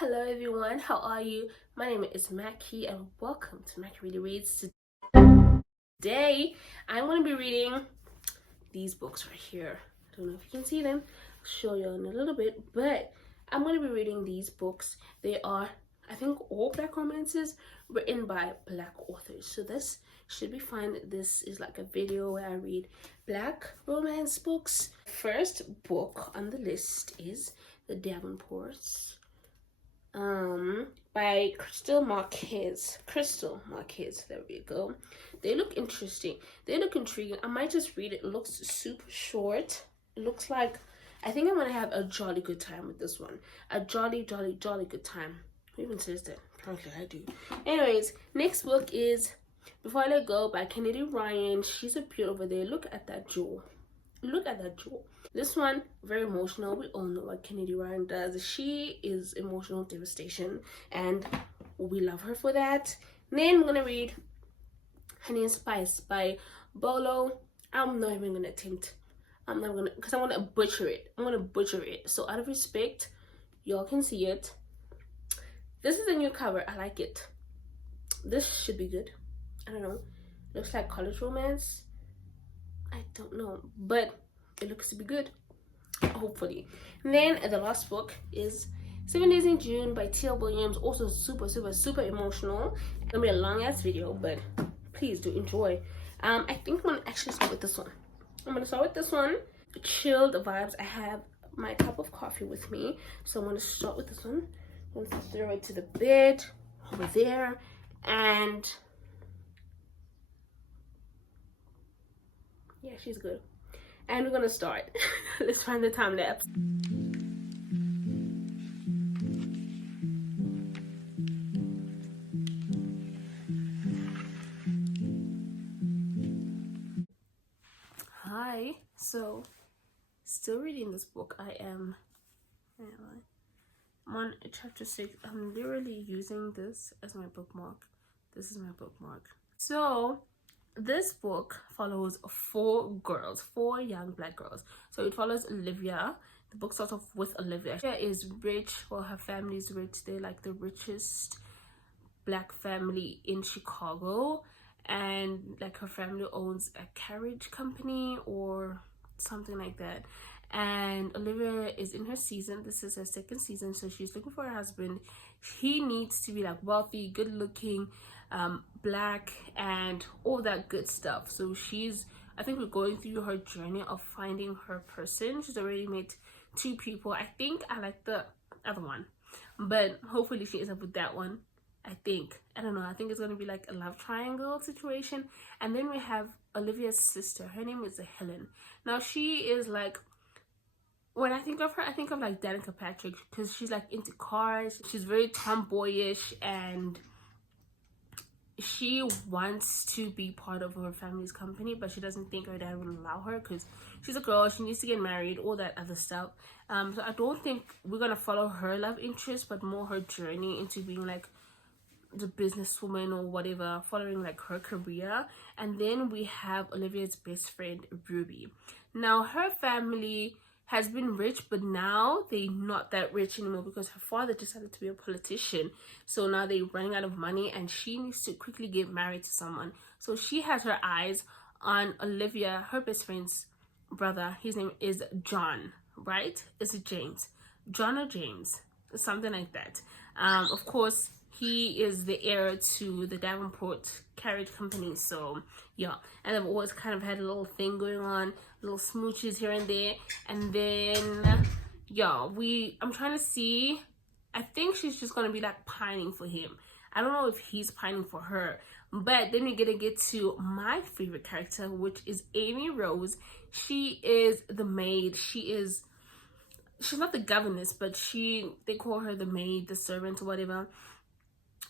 Hello everyone, how are you? My name is Marquis and welcome to Marquis Really Reads. Today I'm going to be reading these books right here. I don't know if you can see them. I'll show you in a little bit, but I'm going to be reading these books. They are, I think, all black romances written by black authors. So this should be fun. This is like a video where I read black romance books. First book on the list is The Davenports by Krystal Marquis. There we go. They look interesting. They look intriguing. I might just read it. It looks super short. It looks like I think I'm gonna have a jolly good time with this one. A jolly good time. Who even says that? Apparently I do. Anyways, next book is Before I Let Go by Kennedy Ryan. She's a beaut over there. Look at that jewel. Look at that jewel. This one, very emotional. We all know what Kennedy Ryan does. She is emotional devastation, and we love her for that. Then I'm gonna read Honey and Spice by Bolu. I'm not even gonna attempt. I'm not gonna, because I want to butcher it. I'm gonna butcher it. So out of respect, y'all can see it. This is a new cover. I like it. This should be good. I don't know. Looks like college romance. I don't know, but it looks to be good, hopefully. And then the last book is 7 Days in June by T.L. Williams. Also super emotional. It's gonna be a long ass video, but please do enjoy. I think I'm gonna actually start with this one. Chilled vibes. I have my cup of coffee with me, so I'm gonna start with this one. I'm gonna throw it to the bed over there, and yeah, she's good. And we're gonna start. Let's find the time lapse. Hi. So, still reading this book. I'm on chapter 6. I'm literally using this as my bookmark. This is my bookmark. So, this book follows four young black girls. So it follows Olivia. The book starts off with Olivia. She is rich. Well, her family's rich. They're like the richest black family in Chicago, and like her family owns a carriage company or something like that. And Olivia is in her season. This is her second season, so she's looking for a husband. He needs to be like wealthy, good looking, black, and all that good stuff. So I think we're going through her journey of finding her person. She's already met 2 people. I think I like the other one, but hopefully she ends up with that one. I don't know, I think it's gonna be like a love triangle situation. And then we have Olivia's sister. Her name is Helen. Now she is like, when I think of her, I think of like Danica Patrick, because she's like into cars. She's very tomboyish, and she wants to be part of her family's company, but she doesn't think her dad will allow her because she's a girl. She needs to get married, all that other stuff. So I don't think we're gonna follow her love interest, but more her journey into being like the businesswoman or whatever, following like her career. And then we have Olivia's best friend, Ruby. Now her family has been rich, but now they're not that rich anymore because her father decided to be a politician. So now they're running out of money, and she needs to quickly get married to someone. So she has her eyes on Olivia, her best friend's brother. His name is John, right? Is it James? John or James? Something like that. Of course, he is the heir to the Davenports carriage company. So yeah, and I've always kind of had a little thing going on, little smooches here and there. And then yeah, I'm trying to see, I think she's just gonna be like pining for him. I don't know if he's pining for her. But then we're gonna get to my favorite character, which is Amy Rose. She is the maid. She's not the governess, but they call her the maid, the servant or whatever,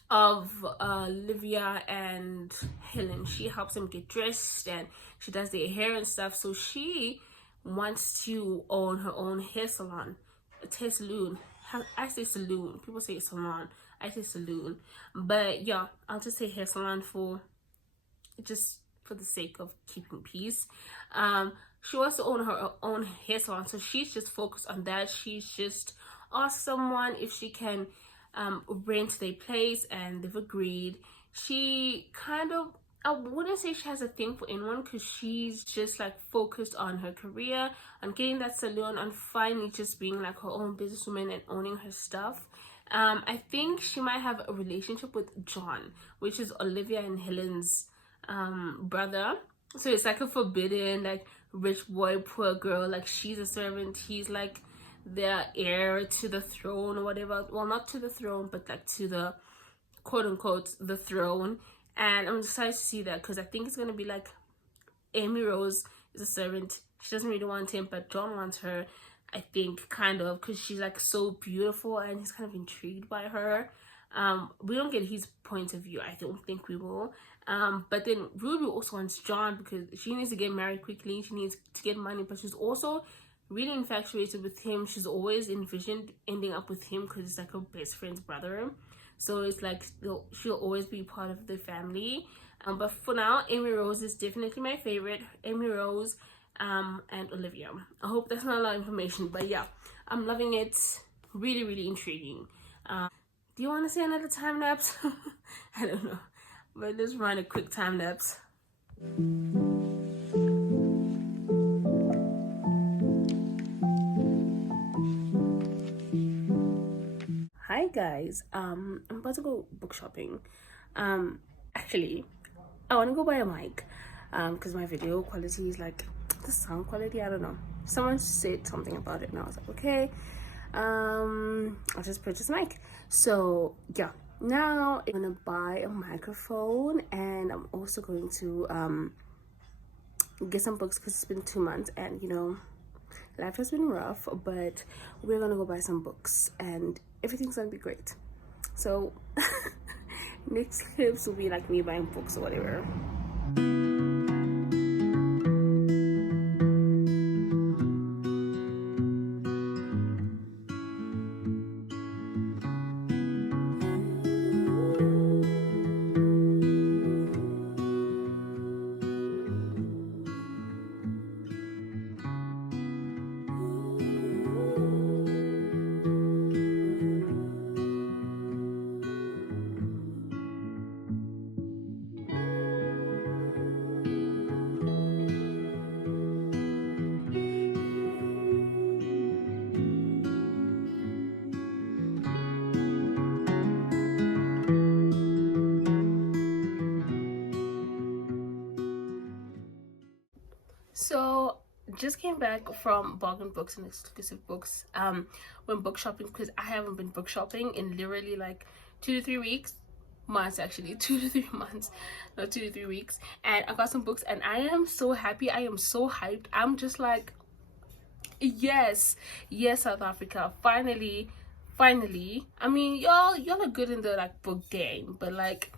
of Olivia and Helen. She helps them get dressed, and she does their hair and stuff. So she wants to own her own hair salon. Hair saloon. I say saloon. People say salon. I say saloon. But yeah, I'll just say hair salon for the sake of keeping peace. She wants to own her own hair salon, so she's just focused on that. She's just asked someone if she can rent their place, and they've agreed. She kind of, I wouldn't say she has a thing for anyone, because she's just like focused on her career, on getting that salon, on finally just being like her own businesswoman and owning her stuff. I think she might have a relationship with John, which is Olivia and Helen's brother. So it's like a forbidden, like, rich boy, poor girl. Like, she's a servant, he's like the heir to the throne or whatever. Well, not to the throne, but like to the quote unquote the throne. And I'm excited to see that, because I think it's gonna be like Amy Rose is a servant. She doesn't really want him, but John wants her. I think kind of, because she's like so beautiful and he's kind of intrigued by her. We don't get his point of view. I don't think we will. But then Ruby also wants John, because she needs to get married quickly. She needs to get money, but she's also really infatuated with him. She's always envisioned ending up with him, because it's like her best friend's brother. So it's like she'll always be part of the family. But for now, Amy Rose is definitely my favorite. Amy Rose and Olivia. I hope that's not a lot of information, but yeah, I'm loving it. Really, really intriguing. Do you want to say another time lapse? I don't know, but let's run a quick time lapse. Hi guys, I'm about to go book shopping. Actually, I want to go buy a mic, because my video quality is like, the sound quality, I don't know. Someone said something about it and I was like, okay, I'll just purchase a mic. So yeah, now I'm gonna buy a microphone, and I'm also going to get some books, because it's been 2 months and, you know, life has been rough, but we're gonna go buy some books and everything's gonna be great. So next clips will be like me buying books or whatever. So just came back from bargain books and exclusive books. When book shopping, because I haven't been book shopping in literally like 2 to 3 weeks, months actually, 2 to 3 months, no, 2 to 3 weeks. And I got some books and I am so happy. I am so hyped. I'm just like, yes, South Africa, finally. I mean, y'all are good in the like book game, but like,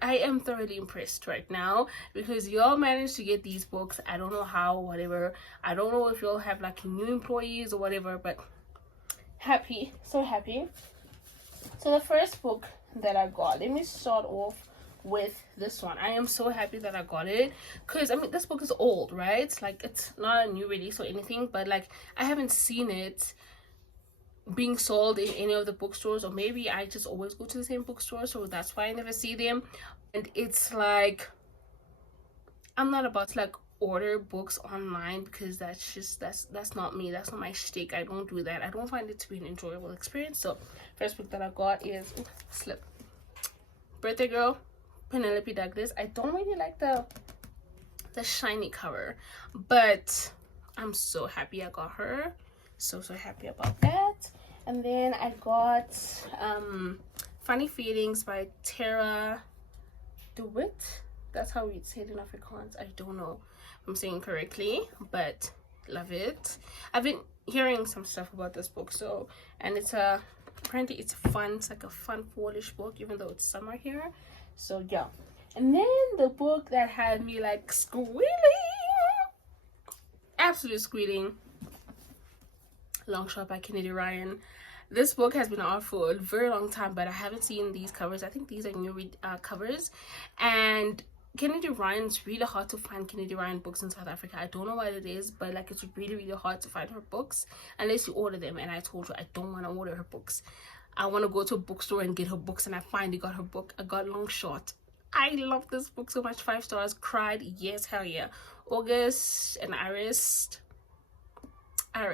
I am thoroughly impressed right now, because y'all managed to get these books. I don't know how, whatever. I don't know if y'all have like new employees or whatever, but happy, so happy. So the first book that I got, let me start off with this one. I am so happy that I got it, because I mean, this book is old, right? Like, it's not a new release or anything, but like, I haven't seen it being sold in any of the bookstores, or maybe I just always go to the same bookstore, so that's why I never see them. And it's like, I'm not about to like order books online, because that's not me, that's not my shtick. I don't do that. I don't find it to be an enjoyable experience. So first book that I got is Birthday Girl, Penelope Douglas. I don't really like the shiny cover, but I'm so happy I got her. So happy about that. And then I got Funny Feelings by Tara DeWitt. That's how we say it in Afrikaans. I don't know if I'm saying correctly, but love it. I've been hearing some stuff about this book, so, and it's apparently it's fun. It's like a fun fallish book, even though it's summer here. So yeah. And then the book that had me like squealing, absolute squealing, Long Shot by Kennedy Ryan. This book has been out for a very long time, but I haven't seen these covers. I think these are new covers. And Kennedy Ryan's really hard to find Kennedy Ryan books in South Africa. I don't know what it is, but like, it's really hard to find her books unless you order them. And I told you I don't want to order her books. I want to go to a bookstore and get her books, and I finally got her book. I got Long Shot. I love this book so much. 5 stars. Cried. Yes, hell yeah. August and Iris.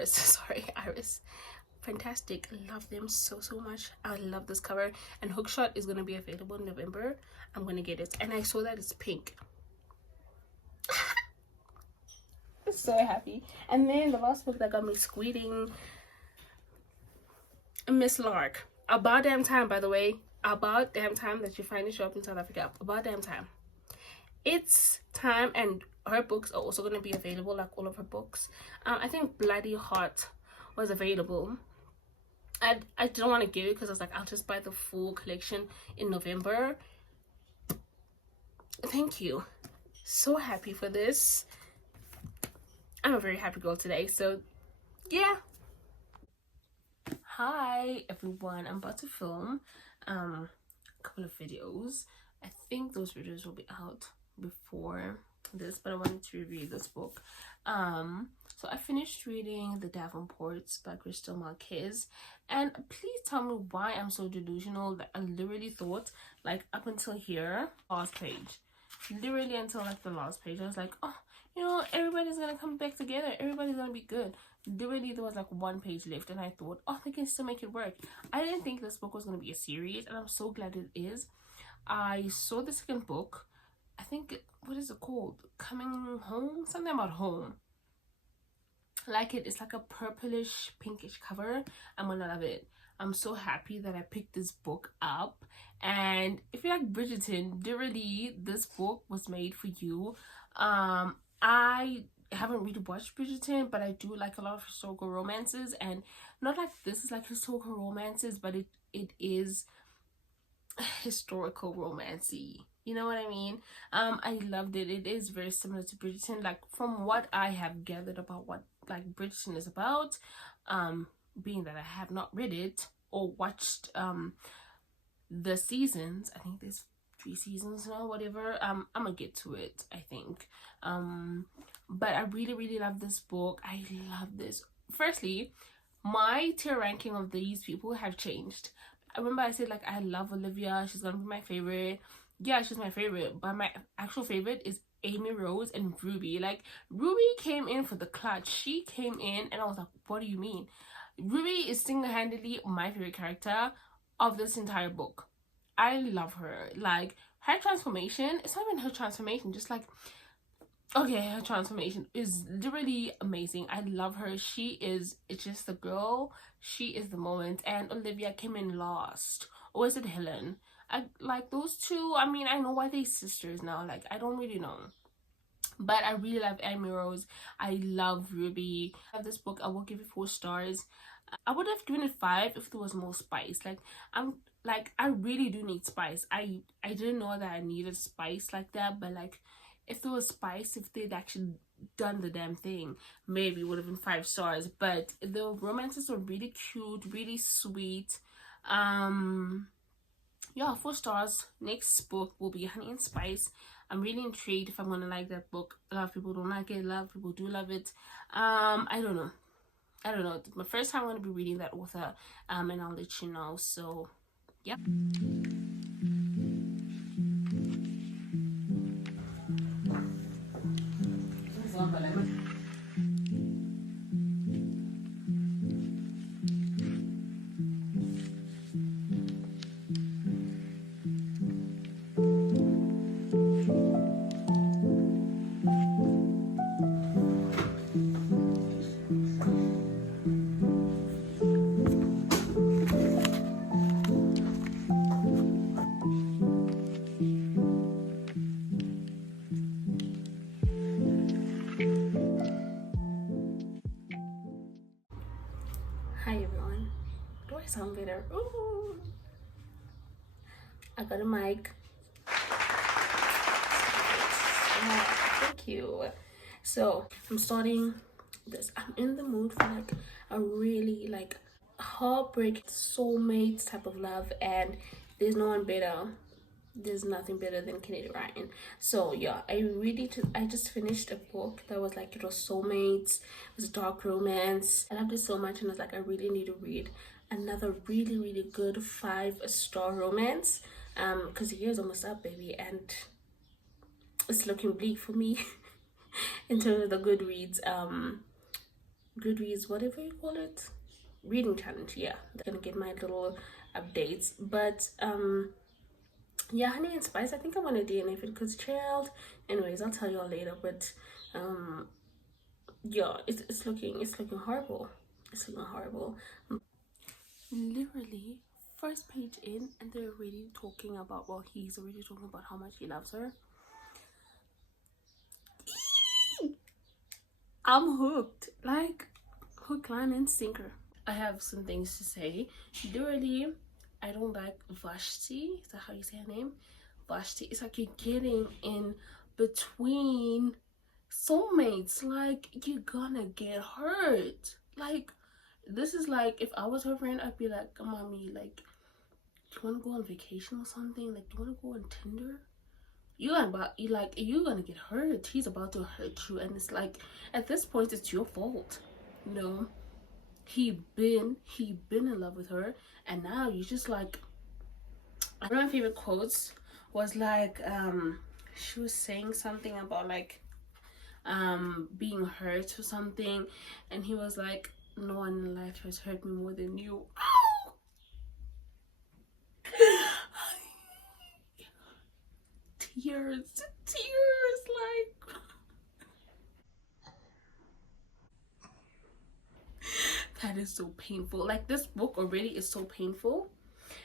Sorry, Iris. Fantastic. I love them so much. I love this cover. And Hookshot is going to be available in November. I'm going to get it. And I saw that it's pink. I'm so happy. And then the last book that got me squealing, Miss Lark. About damn time, by the way. About damn time that you finally show up in South Africa. About damn time. It's time, and her books are also going to be available, like all of her books. I think Bloody Heart was available. I didn't want to get it because I was like, I'll just buy the full collection in November. Thank you. So happy for this. I'm a very happy girl today. So yeah. Hi everyone. I'm about to film a couple of videos. I think those videos will be out before this, but I wanted to review this book. So I finished reading The Davenports by Krystal Marquis, and please tell me why I'm so delusional that I literally thought, like, up until here, last page, literally until like the last page, I was like, oh, you know, everybody's gonna come back together, everybody's gonna be good. Literally there was like 1 page left, and I thought, oh, they can still make it work. I didn't think this book was gonna be a series, and I'm so glad it is. I saw the second book, I think, what is it called, Coming Home, something about home. Like it. It's like a purplish pinkish cover. I'm gonna love it. I'm so happy that I picked this book up. And if you like Bridgerton, literally this book was made for you. I haven't really watched Bridgerton, but I do like a lot of historical romances, and not like this is like historical romances, but it is historical romancy, you know what I mean? I loved it. It is very similar to Bridgerton, like from what I have gathered about what like Bridgerton is about, being that I have not read it or watched the seasons. I think there's 3 seasons now, whatever. I'm gonna get to it, I think. But I really love this book. I love this. Firstly, my tier ranking of these people have changed. I remember I said, like, I love Olivia, she's gonna be my favorite. Yeah, she's my favorite, but my actual favorite is Amy Rose and Ruby. Like, Ruby came in for the clutch. She came in and I was like, what do you mean? Ruby is single-handedly my favorite character of this entire book. I love her. Like, her transformation, it's not even her transformation, just like, okay, her transformation is literally amazing. I love her. It's just the girl. She is the moment. And Olivia came in last. Or is it Helen? I like those two. I mean, I know why they're sisters now. Like, I don't really know. But I really love Amy Rose. I love Ruby. I love this book. I will give it 4 stars. I would have given it 5 if there was more spice. I really do need spice. I didn't know that I needed spice like that, but like, if there was spice, if they'd actually done the damn thing, maybe it would have been 5 stars. But the romances were really cute, really sweet. Yeah, 4 stars. Next book will be Honey and Spice. I'm really intrigued if I'm gonna like that book. A lot of people don't like it, a lot of people do love it. I don't know. My first time I'm gonna be reading that author, and I'll let you know. So yeah. Hi everyone. Do I sound better? Ooh. I got a mic. Yeah, thank you. So I'm starting this. I'm in the mood for like a really like heartbreak, soulmate type of love, and there's no one better. There's nothing better than Kennedy Ryan. So yeah, I just finished a book that was like, it was soulmates, it was a dark romance. I loved it so much, and I was like, I really need to read another really, really good 5-star romance. Because the year's almost up, baby, and it's looking bleak for me in terms of the Goodreads, whatever you call it, reading challenge. Yeah, I'm gonna get my little updates. But yeah, Honey and Spice. I think I want to DNF it because child. Anyways, I'll tell you all later. But um, yeah, it's looking horrible. It's looking horrible. Literally, first page in, and they're already talking about. Well, he's already talking about how much he loves her. I'm hooked, like hook, line, and sinker. I have some things to say. Literally, I don't like Vashti. Is that how you say her name? Vashti. It's like you're getting in between soulmates. Like, you're gonna get hurt. Like, this is like, if I was her friend, I'd be like, mommy, like, do you want to go on vacation or something? Like, do you want to go on Tinder? You're gonna get hurt. He's about to hurt you, and it's like, at this point, it's your fault. You know, he been in love with her, and now you just like. One of my favorite quotes was like, she was saying something about like being hurt or something, and he was like, no one in life has hurt me more than you. Tears, like, that is so painful. Like, this book already is so painful,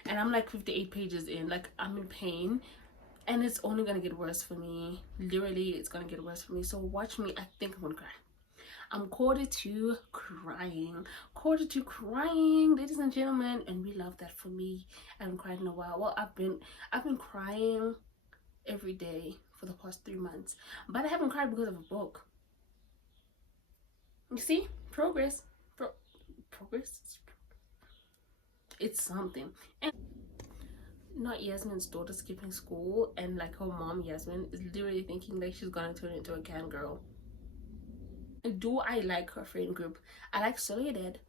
and I'm like 58 pages in, like, I'm in pain, and it's only gonna get worse for me. Literally, it's gonna get worse for me. So watch me. I think I'm gonna cry. I'm quarter to crying. Quarter to crying, ladies and gentlemen, and we love that for me. I haven't cried in a while. Well, I've been crying every day for the past 3 months, but I haven't cried because of a book. You see, progress. Progress. It's something. And not Yasmin's daughter skipping school, and like her mom Yasmin is literally thinking like she's gonna turn into a can girl. Do I like her friend group? I like Soledad.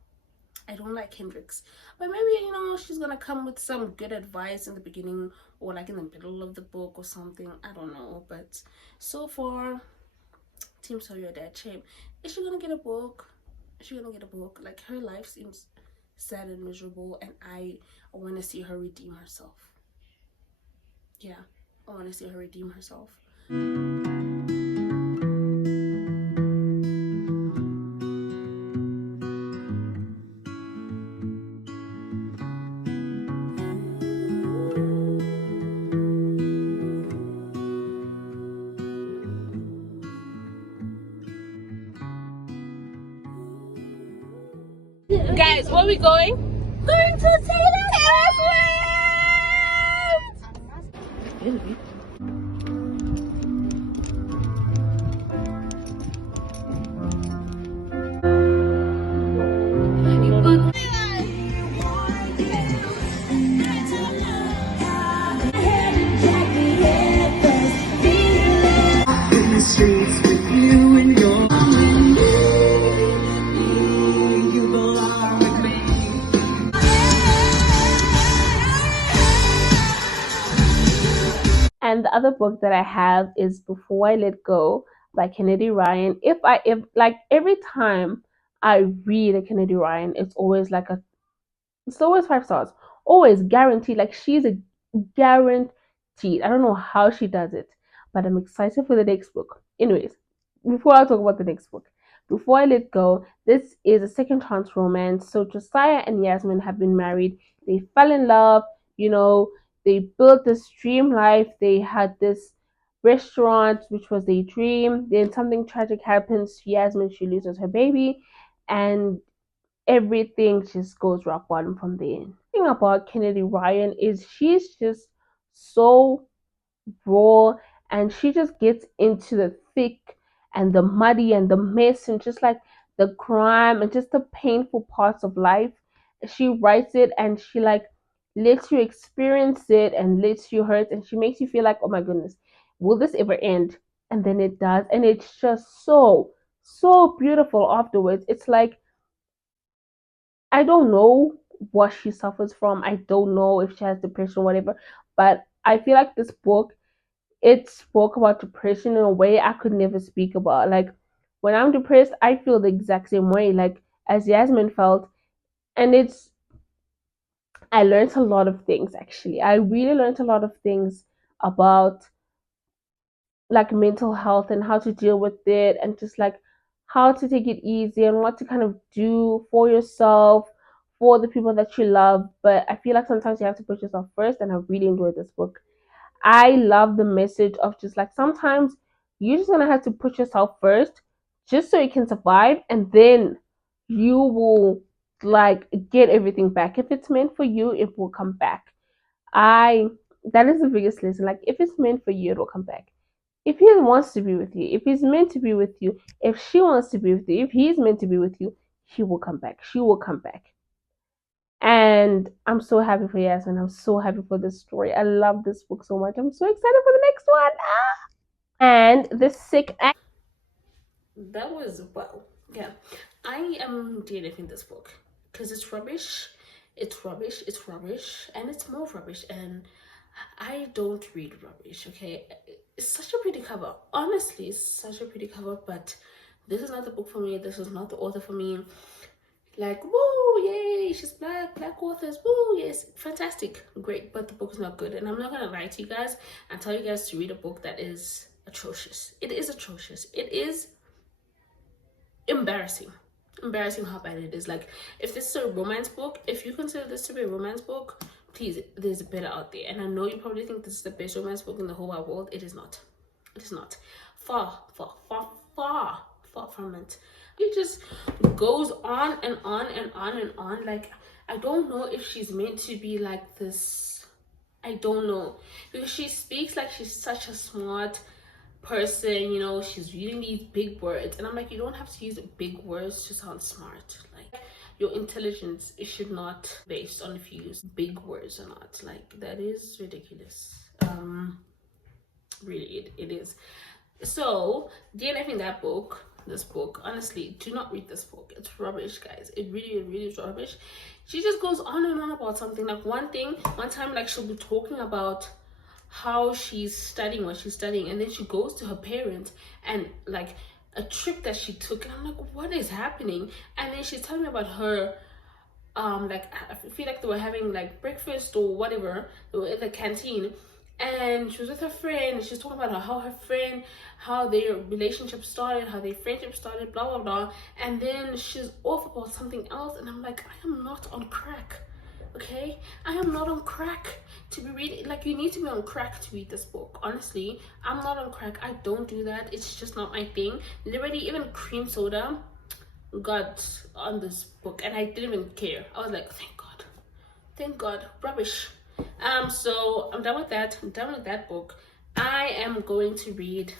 I don't like Hendrix. But maybe, she's gonna come with some good advice in the beginning or like in the middle of the book or something. I don't know. But so far, Team Soledad, shame. Is she gonna get a book? Is she gonna get a book? Like, her life seems sad and miserable, and I want to see her redeem herself. Yeah, I want to see her redeem herself. Guys, where are we going? Going to Taylor Swift! In the streets with you and your you belong with me. And the other book that I have is Before I Let Go by Kennedy Ryan. If like every time I read a Kennedy Ryan, it's always 5 stars. Always guaranteed. Like, she's a guaranteed. I don't know how she does it, but I'm excited for the next book. Anyways, before I talk about the next book, Before I Let Go, this is a second chance romance. So Josiah and Yasmin have been married. They fell in love. You know, they built this dream life. They had this restaurant, which was their dream. Then something tragic happens to Yasmin. She loses her baby, and everything just goes rock bottom from there. The thing about Kennedy Ryan is she's just so raw, and she just gets into the thick and the muddy and the mess and just like the crime and just the painful parts of life. She writes it, and she like lets you experience it and lets you hurt, and she makes you feel like, oh my goodness, will this ever end? And then it does, and it's just so beautiful afterwards. It's like, I don't know. what she suffers from. I don't know if she has depression or whatever, but I feel like this book, it spoke about depression in a way I could never speak about. Like when I'm depressed, I feel the exact same way, like as Yasmin felt. And I learned a lot of things actually. I really learned a lot of things about like mental health and how to deal with it, and just like how to take it easy and what to kind of do for yourself, for the people that you love. But I feel like sometimes you have to put yourself first, and I really enjoyed this book. I love the message of just like sometimes you're just gonna have to put yourself first just so you can survive, and then you will like get everything back. If it's meant for you, it will come back. I That is the biggest lesson. Like if it's meant for you, it will come back. If he wants to be with you, if he's meant to be with you, if she wants to be with you, if he's meant to be with you, he will come back. She will come back. And I'm so happy for Yasmin. I'm so happy for this story. I love this book so much. I'm so excited for the next one. And the sick act. That was, well, yeah. I am DNFing this book because it's rubbish. It's rubbish. It's rubbish. And it's more rubbish. And I don't read rubbish, okay? It's such a pretty cover. Honestly, it's such a pretty cover, but this is not the book for me. This is not the author for me. Like, woo, yay, she's black authors, woo, yes, fantastic, great, but the book is not good. And I'm not gonna lie to you guys and tell you guys to read a book that is atrocious. It is atrocious. It is embarrassing. Embarrassing how bad it is. Like, if this is a romance book, if you consider this to be a romance book, please, there's better out there. And I know you probably think this is the best romance book in the whole wide world. It is not. It is not. Far, far, far, far, far from it. It just goes on and on and on and on. Like, I don't know if she's meant to be like this. I don't know. Because she speaks like she's such a smart person, you know, she's using these big words. And I'm like, you don't have to use big words to sound smart. Like, your intelligence, it should not based on if you use big words or not. Like, that is ridiculous. Really, it is. So DNFing that book, this book, honestly, do not read this book. It's rubbish, guys. It really is rubbish. She just goes on and on about something. Like one time, like she'll be talking about how she's studying, what she's studying, and then she goes to her parents and like a trip that she took, and I'm like, what is happening? And then she's telling me about her like I feel like they were having like breakfast or whatever, they were in the canteen, and she was with her friend, and she's talking about how her friend, how their relationship started, how their friendship started, blah blah blah. And then she's off about something else, and I'm like, I am not on crack, okay? I am not on crack to be reading. Like, you need to be on crack to read this book. Honestly, I'm not on crack. I don't do that. It's just not my thing. Literally, even cream soda got on this book, and I didn't even care. I was like, thank God, rubbish. So I'm done with that. I'm done with that book. I am going to read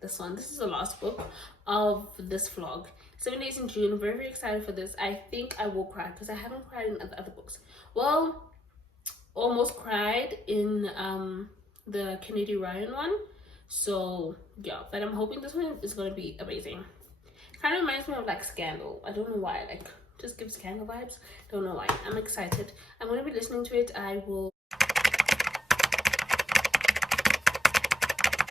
this one. This is the last book of this vlog. 7 Days in June. Very excited for this. I think I will cry because I haven't cried in other books. Well, almost cried in the Kennedy Ryan one. So yeah, but I'm hoping this one is gonna be amazing. Kind of reminds me of like Scandal. I don't know why. Like, just gives Scandal vibes. Don't know why. I'm excited. I'm gonna be listening to it. I will